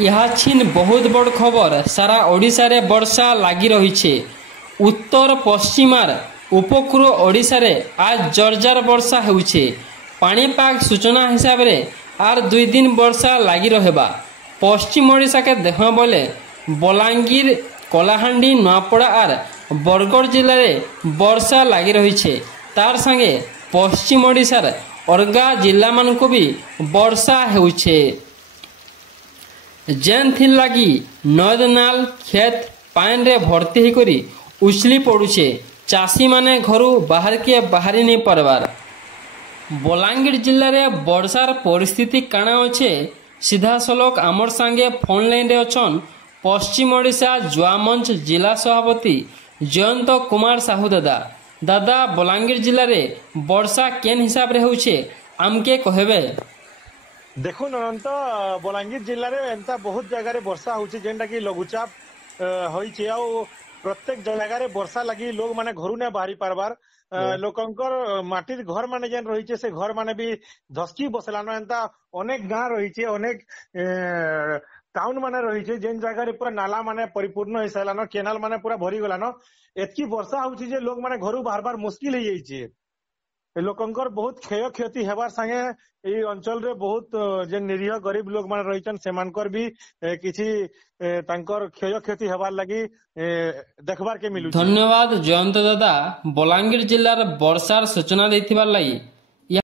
यहाँ बहुत बड़ खबर सारा ओडिशा रे वर्षा लगी रही। उत्तर पश्चिमार उपकूल ओडिशा रे आज जोरदार वर्षा होउछे। पाणीपाग सूचना हिसाब रे आर 2 दिन वर्षा लगी रहबा। पश्चिम ओडिशा के देखा बोले बलांगीर कलाहांडी नुआपड़ा और बरगढ़ जिले में वर्षा लगी रही। तार संगे पश्चिम ओडिशार अलगा जिला मानक भी वर्षा होउछे। जेन थिन लगी नद नाल खेत पान रे भर्ती होकर उछली पड़ुछे। चाषी माने घर बाहर के बाहरी नहीं पारबार। बलांगीर जिले में वर्षार परिस्थिति काना अच्छे सीधा सलख आमर संगे फोन लाइन रे अछन पश्चिम ओडिशा जुआ मंच जिला सभापति जयंत कुमार साहू। दादा बलांगीर जिले में वर्षा केन हिसाब रे होउछे आमके कहबे। देखुन अनंत बलांगीर जिले में एंता बहुत जगह रे वर्षा होउछे जेंटा कि लघुचाप होइछे आ प्रत्येक जगह रे वर्षा लगी लोग माने घरु ने बाहरी पारबार। लोकंकर माटिर घर माने जेन रहिछे से घर माने भी धसकी बसलानो। एंता अनेक गाँ रहिछे अनेक टाउन माने रहिछे जेन जगह रे पूरा नाला माने परिपूर्ण होई सालानो केनाल माने पूरा भरी गलानो। एतकी वर्षा होउछे जे लोग माने घरु बाहर बार मुश्किल हो जाइछे। लोकंकर बहुत क्षय क्षति हेबार संगे এই অঞ্চলরে बहुत जे निरीह गरीब लोग माने रहिछन सेमानकर भी किछि तांकर क्षय क्षति हेबार लागि देखबार के मिलु। धन्यवाद जयंत दादा बलांगीर जिलार वर्षार सूचना देथिबार लागि।